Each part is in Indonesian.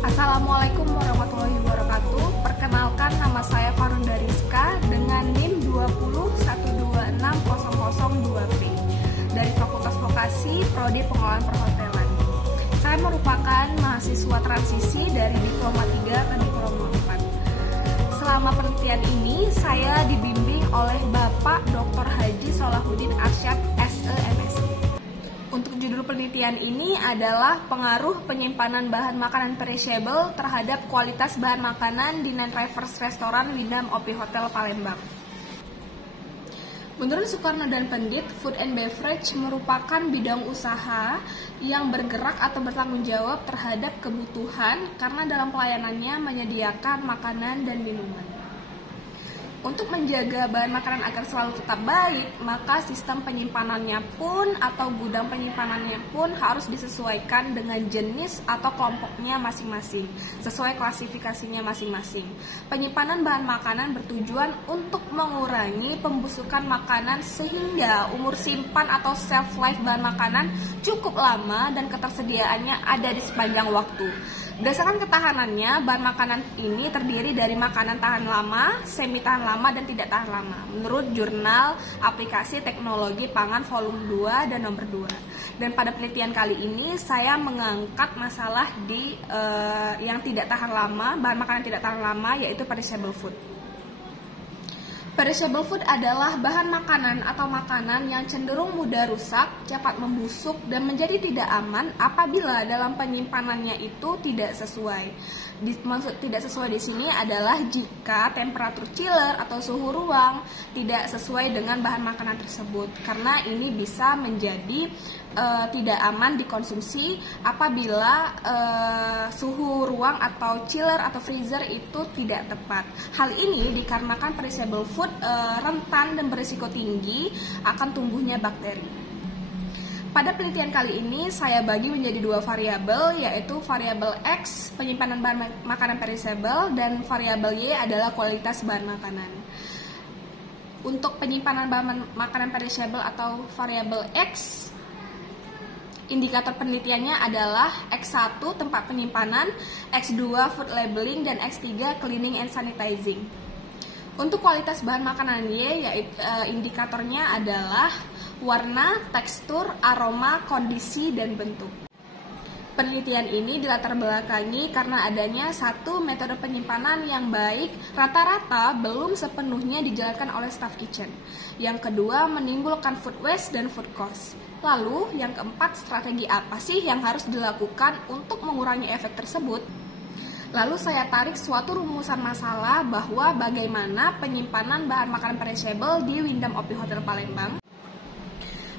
Assalamualaikum warahmatullahi wabarakatuh. Perkenalkan, nama saya Farunda Rizka dengan NIM 201260002P dari Fakultas Vokasi Prodi Pengelolaan Perhotelan. Saya merupakan mahasiswa transisi dari Diploma 3 ke Diploma 4. Selama penelitian ini, saya dibimbing oleh Bapak Dr. Haji Solahuddin Arsyad, SE/MSc. Untuk judul penelitian ini adalah pengaruh penyimpanan bahan makanan perishable terhadap kualitas bahan makanan di non-reverse restoran Windham OP Hotel Palembang. Menurut Soekarno dan Pendit, Food and Beverage merupakan bidang usaha yang bergerak atau bertanggung jawab terhadap kebutuhan karena dalam pelayanannya menyediakan makanan dan minuman. Untuk menjaga bahan makanan agar selalu tetap baik, maka sistem penyimpanannya pun atau gudang penyimpanannya pun harus disesuaikan dengan jenis atau kelompoknya masing-masing, sesuai klasifikasinya masing-masing. Penyimpanan bahan makanan bertujuan untuk mengurangi pembusukan makanan sehingga umur simpan atau shelf life bahan makanan cukup lama dan ketersediaannya ada di sepanjang waktu. Berdasarkan ketahanannya, bahan makanan ini terdiri dari makanan tahan lama, semi tahan lama, dan tidak tahan lama menurut Jurnal Aplikasi Teknologi Pangan volume 2 dan nomor 2. Dan pada penelitian kali ini saya mengangkat masalah di yang tidak tahan lama, bahan makanan tidak tahan lama, yaitu perishable food. Perishable food adalah bahan makanan atau makanan yang cenderung mudah rusak, cepat membusuk, dan menjadi tidak aman apabila dalam penyimpanannya itu tidak sesuai. Maksud tidak sesuai di sini adalah jika temperatur chiller atau suhu ruang tidak sesuai dengan bahan makanan tersebut, karena ini bisa menjadi tidak aman dikonsumsi apabila suhu ruang atau chiller atau freezer itu tidak tepat. Hal ini dikarenakan perishable food rentan dan berisiko tinggi akan tumbuhnya bakteri. Pada penelitian kali ini saya bagi menjadi dua variabel, yaitu variabel X penyimpanan bahan makanan perishable dan variabel Y adalah kualitas bahan makanan. Untuk penyimpanan bahan makanan perishable atau variabel X, indikator penelitiannya adalah X1 tempat penyimpanan, X2 food labeling, dan X3 cleaning and sanitizing. Untuk kualitas bahan makanan Y, yaitu indikatornya adalah warna, tekstur, aroma, kondisi, dan bentuk. Penelitian ini dilatar belakangi karena adanya satu metode penyimpanan yang baik rata-rata belum sepenuhnya dijalankan oleh staff kitchen. Yang kedua, menimbulkan food waste dan food cost. Lalu, yang keempat, strategi apa sih yang harus dilakukan untuk mengurangi efek tersebut? Lalu saya tarik suatu rumusan masalah bahwa bagaimana penyimpanan bahan makanan perishable di Windham OP Hotel Palembang.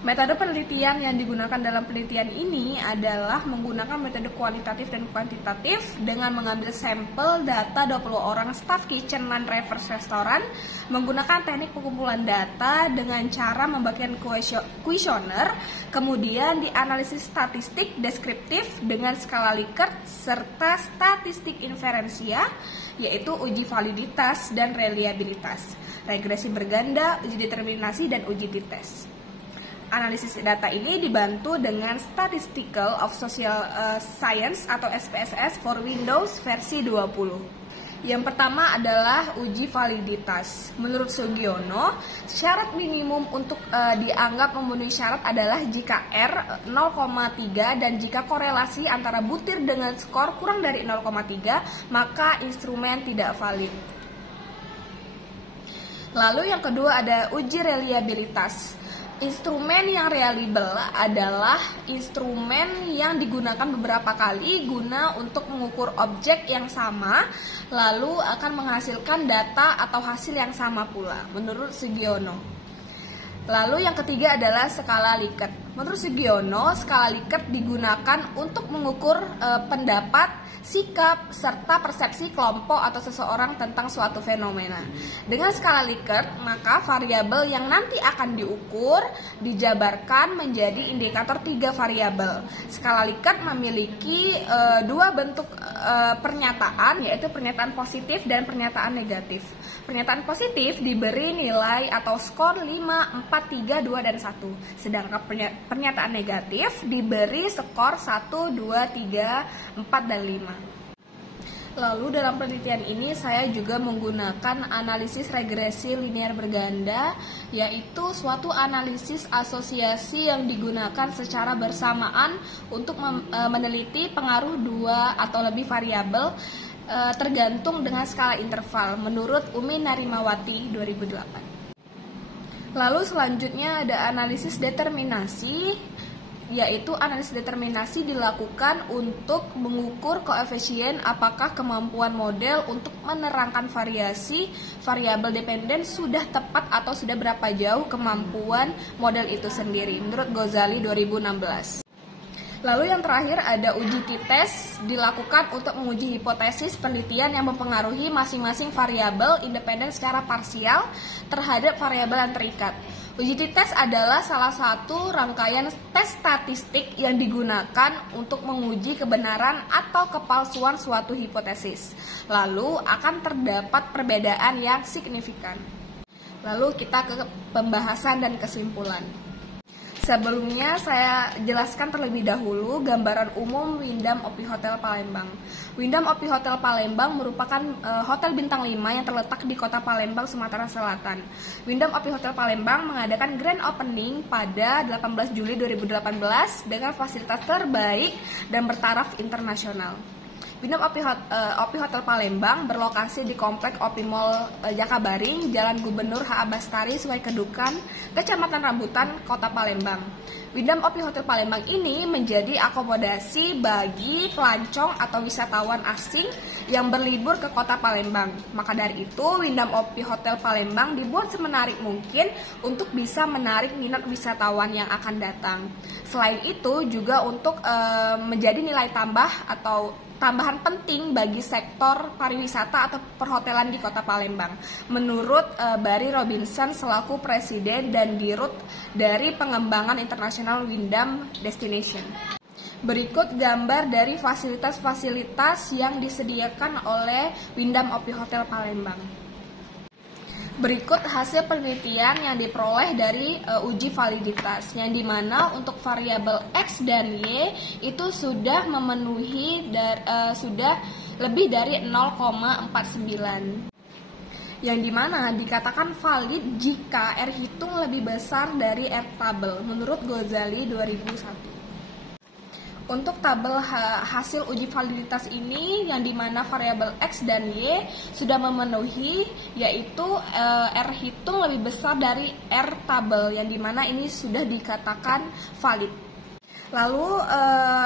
Metode penelitian yang digunakan dalam penelitian ini adalah menggunakan metode kualitatif dan kuantitatif dengan mengambil sampel data 20 orang staff kitchen non-reverse restoran, menggunakan teknik pengumpulan data dengan cara membagikan kuesioner, kemudian dianalisis statistik deskriptif dengan skala Likert, serta statistik inferensia, yaitu uji validitas dan reliabilitas, regresi berganda, uji determinasi, dan uji t-test. Analisis data ini dibantu dengan Statistical of Social Science atau SPSS for Windows versi 20. Yang pertama adalah uji validitas. Menurut Sugiono, syarat minimum untuk dianggap memenuhi syarat adalah jika R 0,3 dan jika korelasi antara butir dengan skor kurang dari 0,3, maka instrumen tidak valid. Lalu yang kedua ada uji reliabilitas. Instrumen yang reliable adalah instrumen yang digunakan beberapa kali guna untuk mengukur objek yang sama, lalu akan menghasilkan data atau hasil yang sama pula, menurut Sugiono. Lalu yang ketiga adalah skala Likert. Menurut Sugiono, skala Likert digunakan untuk mengukur pendapat, sikap, serta persepsi kelompok atau seseorang tentang suatu fenomena. Dengan skala Likert, maka variabel yang nanti akan diukur dijabarkan menjadi indikator 3 variabel. Skala Likert memiliki dua bentuk pernyataan, yaitu pernyataan positif dan pernyataan negatif. Pernyataan positif diberi nilai atau skor 5, 4, 3, 2, dan 1. Sedangkan pernyataan negatif diberi skor 1, 2, 3, 4, dan 5. Lalu dalam penelitian ini saya juga menggunakan analisis regresi linear berganda, yaitu suatu analisis asosiasi yang digunakan secara bersamaan untuk meneliti pengaruh dua atau lebih variabel tergantung dengan skala interval menurut Umi Narimawati 2008. Lalu selanjutnya ada analisis determinasi, yaitu analisis determinasi dilakukan untuk mengukur koefisien apakah kemampuan model untuk menerangkan variasi variabel dependen sudah tepat atau sudah berapa jauh kemampuan model itu sendiri menurut Ghazali 2016. Lalu yang terakhir ada uji t-test dilakukan untuk menguji hipotesis penelitian yang mempengaruhi masing-masing variabel independen secara parsial terhadap variabel yang terikat. Uji t-test adalah salah satu rangkaian tes statistik yang digunakan untuk menguji kebenaran atau kepalsuan suatu hipotesis. Lalu akan terdapat perbedaan yang signifikan. Lalu kita ke pembahasan dan kesimpulan. Sebelumnya saya jelaskan terlebih dahulu gambaran umum Wyndham Opie Hotel Palembang. Wyndham Opie Hotel Palembang merupakan hotel bintang 5 yang terletak di kota Palembang, Sumatera Selatan. Wyndham Opie Hotel Palembang mengadakan grand opening pada 18 Juli 2018 dengan fasilitas terbaik dan bertaraf internasional. Wyndham Opie Hotel Palembang berlokasi di Komplek Opie Mall Jakabaring, Jalan Gubernur H.A. Bastari, Sungai Kedukan, Kecamatan Rambutan, Kota Palembang. Wyndham Opie Hotel Palembang ini menjadi akomodasi bagi pelancong atau wisatawan asing yang berlibur ke Kota Palembang. Maka dari itu, Wyndham Opie Hotel Palembang dibuat semenarik mungkin untuk bisa menarik minat wisatawan yang akan datang. Selain itu, juga untuk menjadi nilai tambah atau tambahan penting bagi sektor pariwisata atau perhotelan di Kota Palembang. Menurut Barry Robinson selaku Presiden dan Dirut dari Pengembangan Internasional Wyndham Destination. Berikut gambar dari fasilitas-fasilitas yang disediakan oleh Wyndham Opie Hotel Palembang. Berikut hasil penelitian yang diperoleh dari uji validitas, yang dimana untuk variabel X dan Y itu sudah memenuhi sudah lebih dari 0,49, yang dimana dikatakan valid jika R hitung lebih besar dari R tabel menurut Ghazali 2001. Untuk tabel hasil uji validitas ini yang dimana variabel X dan Y sudah memenuhi, yaitu R hitung lebih besar dari R tabel, yang dimana ini sudah dikatakan valid. Lalu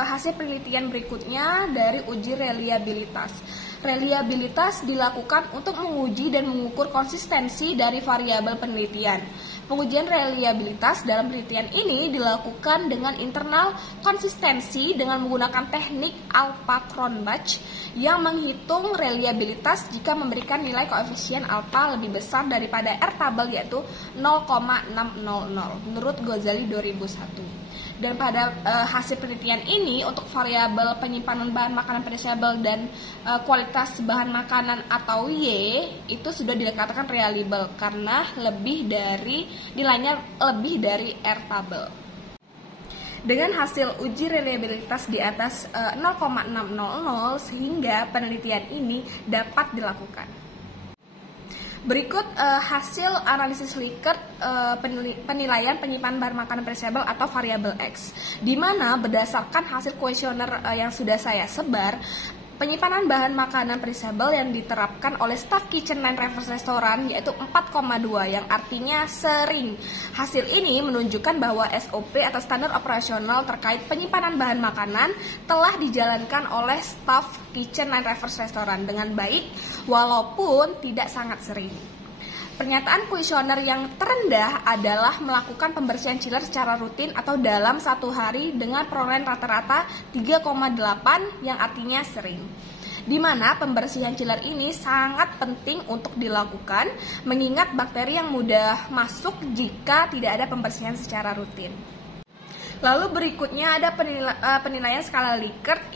hasil penelitian berikutnya dari uji reliabilitas. Reliabilitas dilakukan untuk menguji dan mengukur konsistensi dari variabel penelitian. Pengujian reliabilitas dalam penelitian ini dilakukan dengan internal konsistensi dengan menggunakan teknik Alpha-Cronbach yang menghitung reliabilitas jika memberikan nilai koefisien alpha lebih besar daripada R tabel, yaitu 0,600 menurut Ghazali 2001. Dan pada hasil penelitian ini untuk variabel penyimpanan bahan makanan perishable dan kualitas bahan makanan atau Y itu sudah dikatakan reliable karena nilainya lebih dari R tabel. Dengan hasil uji reliabilitas di atas 0,600 sehingga penelitian ini dapat dilakukan. Berikut hasil analisis Likert penilaian penyimpanan bahan makanan perishable atau variabel X, di mana berdasarkan hasil kuesioner yang sudah saya sebar, penyimpanan bahan makanan perishable yang diterapkan oleh staf kitchen dan reverse restoran yaitu 4,2, yang artinya sering. Hasil ini menunjukkan bahwa SOP atau standar operasional terkait penyimpanan bahan makanan telah dijalankan oleh staf kitchen dan reverse restoran dengan baik walaupun tidak sangat sering. Pernyataan kuesioner yang terendah adalah melakukan pembersihan chiller secara rutin atau dalam satu hari dengan perolehan rata-rata 3,8 yang artinya sering. Di mana pembersihan chiller ini sangat penting untuk dilakukan mengingat bakteri yang mudah masuk jika tidak ada pembersihan secara rutin. Lalu berikutnya ada penilaian skala Likert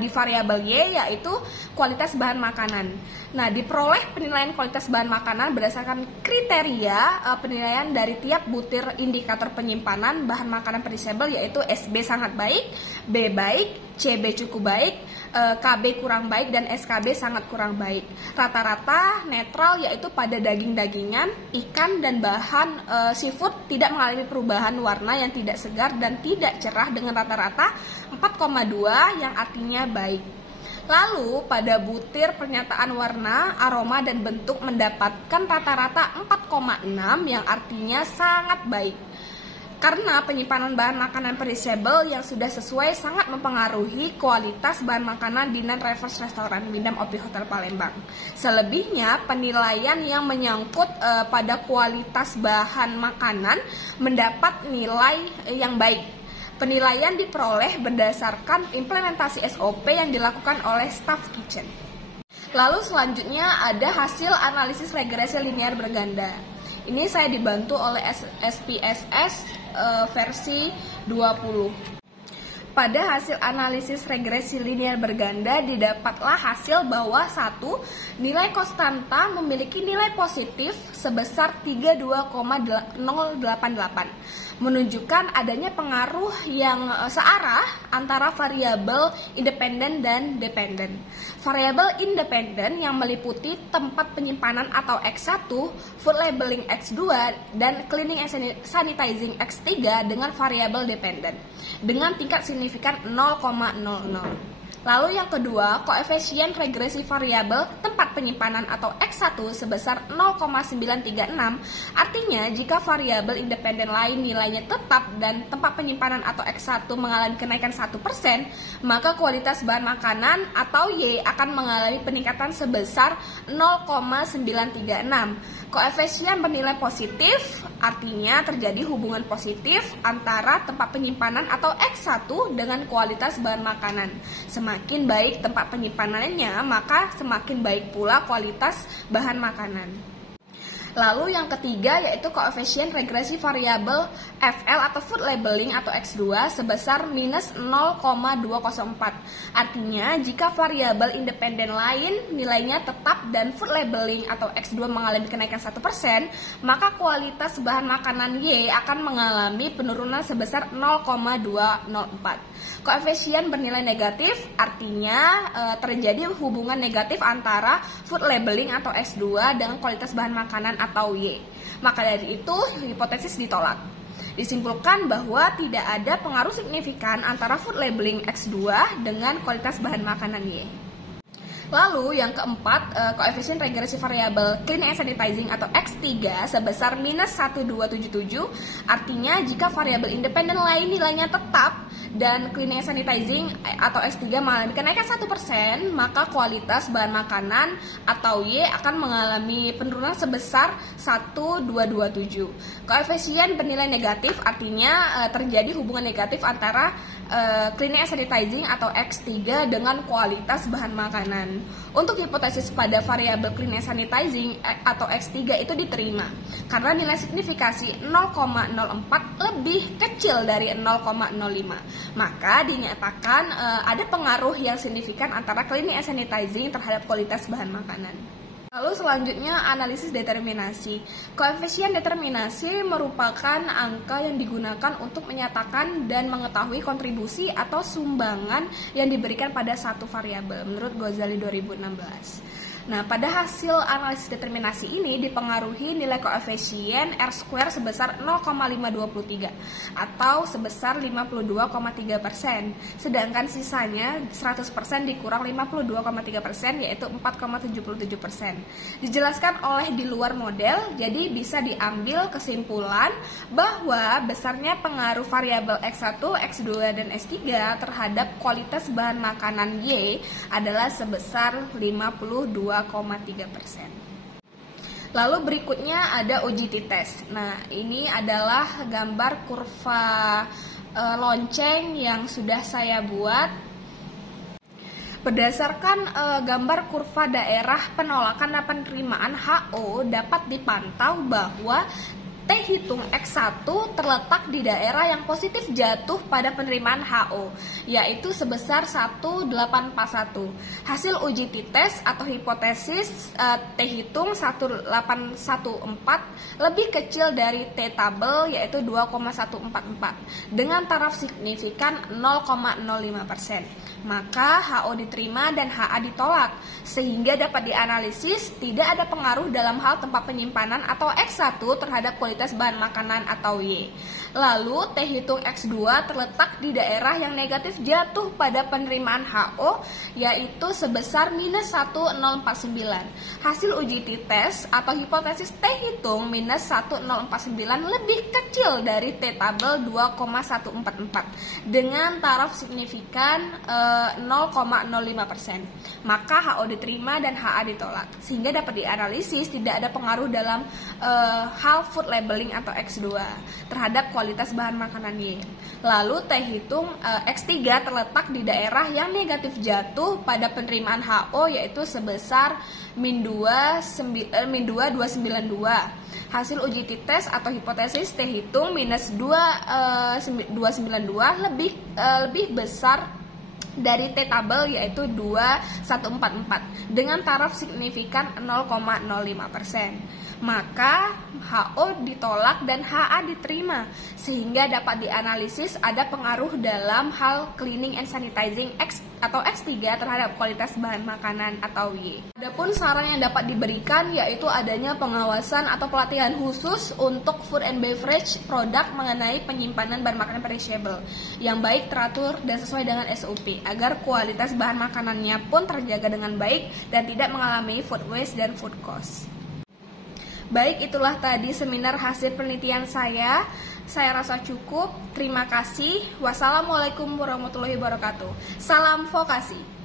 di variabel Y, yaitu kualitas bahan makanan. Nah, diperoleh penilaian kualitas bahan makanan berdasarkan kriteria penilaian dari tiap butir indikator penyimpanan bahan makanan perishable, yaitu SB sangat baik, B baik, CB cukup baik, KB kurang baik dan SKB sangat kurang baik. Rata-rata netral yaitu pada daging-dagingan, ikan dan bahan seafood tidak mengalami perubahan warna yang tidak segar dan tidak cerah dengan rata-rata 4,2 yang artinya baik. Lalu pada butir pernyataan warna, aroma dan bentuk mendapatkan rata-rata 4,6 yang artinya sangat baik. Karena penyimpanan bahan makanan perishable yang sudah sesuai sangat mempengaruhi kualitas bahan makanan di non-reverse restoran Bindam Opi Hotel Palembang. Selebihnya, penilaian yang menyangkut pada kualitas bahan makanan mendapat nilai yang baik. Penilaian diperoleh berdasarkan implementasi SOP yang dilakukan oleh staff kitchen. Lalu selanjutnya ada hasil analisis regresi linear berganda. Ini saya dibantu oleh SPSS versi 20. Pada hasil analisis regresi linear berganda didapatlah hasil bahwa 1. Nilai konstanta memiliki nilai positif sebesar 32,088, menunjukkan adanya pengaruh yang searah antara variabel independen dan dependen. Variabel independen yang meliputi tempat penyimpanan atau X1, food labeling X2, dan cleaning and sanitizing X3 dengan variabel dependen dengan tingkat signifikan 0,00. Lalu yang kedua, koefisien regresi variabel tempat penyimpanan atau X1 sebesar 0,936. Artinya, jika variabel independen lain nilainya tetap dan tempat penyimpanan atau X1 mengalami kenaikan 1%, maka kualitas bahan makanan atau Y akan mengalami peningkatan sebesar 0,936. Koefisien bernilai positif, artinya terjadi hubungan positif antara tempat penyimpanan atau X1 dengan kualitas bahan makanan. Semakin baik tempat penyimpanannya, maka semakin baik pula kualitas bahan makanan. Lalu yang ketiga yaitu koefisien regresi variabel FL atau food labeling atau X2 sebesar minus 0,204. Artinya jika variabel independen lain nilainya tetap dan food labeling atau X2 mengalami kenaikan 1%, maka kualitas bahan makanan Y akan mengalami penurunan sebesar 0,204. Koefisien bernilai negatif artinya terjadi hubungan negatif antara food labeling atau X2 dengan kualitas bahan makanan atau Y. Maka dari itu hipotesis ditolak. Disimpulkan bahwa tidak ada pengaruh signifikan antara food labeling X2 dengan kualitas bahan makanan Y. Lalu yang keempat, koefisien regresi variabel cleaning and sanitizing atau X3 sebesar minus 1277. Artinya jika variabel independen lain nilainya tetap dan cleaning and sanitizing atau X3 mengalami kenaikan 1%, maka kualitas bahan makanan atau Y akan mengalami penurunan sebesar 1227. Koefisien bernilai negatif artinya terjadi hubungan negatif antara cleaning and sanitizing atau X3 dengan kualitas bahan makanan. Untuk hipotesis pada variabel cleaning and sanitizing atau X3 itu diterima karena nilai signifikasi 0,04 lebih kecil dari 0,05. Maka dinyatakan ada pengaruh yang signifikan antara cleaning and sanitizing terhadap kualitas bahan makanan. Lalu selanjutnya analisis determinasi. Koefisien determinasi merupakan angka yang digunakan untuk menyatakan dan mengetahui kontribusi atau sumbangan yang diberikan pada satu variabel menurut Ghazali 2016. Nah, pada hasil analisis determinasi ini dipengaruhi nilai koefisien R² sebesar 0,523 atau sebesar 52,3%, sedangkan sisanya 100% dikurang 52,3% yaitu 4,77%. Dijelaskan oleh di luar model, jadi bisa diambil kesimpulan bahwa besarnya pengaruh variabel X1, X2, dan S3 terhadap kualitas bahan makanan Y adalah sebesar 52,3%. Lalu berikutnya ada OJT test. Nah, ini adalah gambar kurva lonceng yang sudah saya buat. Berdasarkan gambar kurva daerah penolakan dan penerimaan HO dapat dipantau bahwa T hitung X1 terletak di daerah yang positif jatuh pada penerimaan HO, yaitu sebesar 1841. Hasil uji t-test atau hipotesis T hitung 1814 lebih kecil dari T tabel, yaitu 2,144 dengan taraf signifikan 0,05%. Maka HO diterima dan HA ditolak, sehingga dapat dianalisis tidak ada pengaruh dalam hal tempat penyimpanan atau X1 terhadap kualitas bahan makanan atau Y. Lalu T hitung X2 terletak di daerah yang negatif jatuh pada penerimaan HO, yaitu sebesar -1049. Hasil uji t-test atau hipotesis T hitung -1049 lebih kecil dari T tabel 2,144 dengan taraf signifikan 0,05%. Maka HO diterima dan HA ditolak, sehingga dapat dianalisis tidak ada pengaruh dalam hal food labeling atau X2 terhadap kualitas bahan makanan Y. Lalu T hitung X3 terletak di daerah yang negatif jatuh pada penerimaan HO, yaitu sebesar -2,292. Hasil uji t-test atau hipotesis T hitung -2,292 lebih besar dari T tabel, yaitu 2,144 dengan taraf signifikan 0,05%. Maka HO ditolak dan HA diterima, sehingga dapat dianalisis ada pengaruh dalam hal cleaning and sanitizing X atau X3 terhadap kualitas bahan makanan atau Y. Adapun saran yang dapat diberikan yaitu adanya pengawasan atau pelatihan khusus untuk food and beverage produk mengenai penyimpanan bahan makanan perishable yang baik, teratur, dan sesuai dengan SOP agar kualitas bahan makanannya pun terjaga dengan baik dan tidak mengalami food waste dan food cost. Baik, itulah tadi seminar hasil penelitian saya. Saya rasa cukup. Terima kasih. Wassalamualaikum warahmatullahi wabarakatuh. Salam vokasi.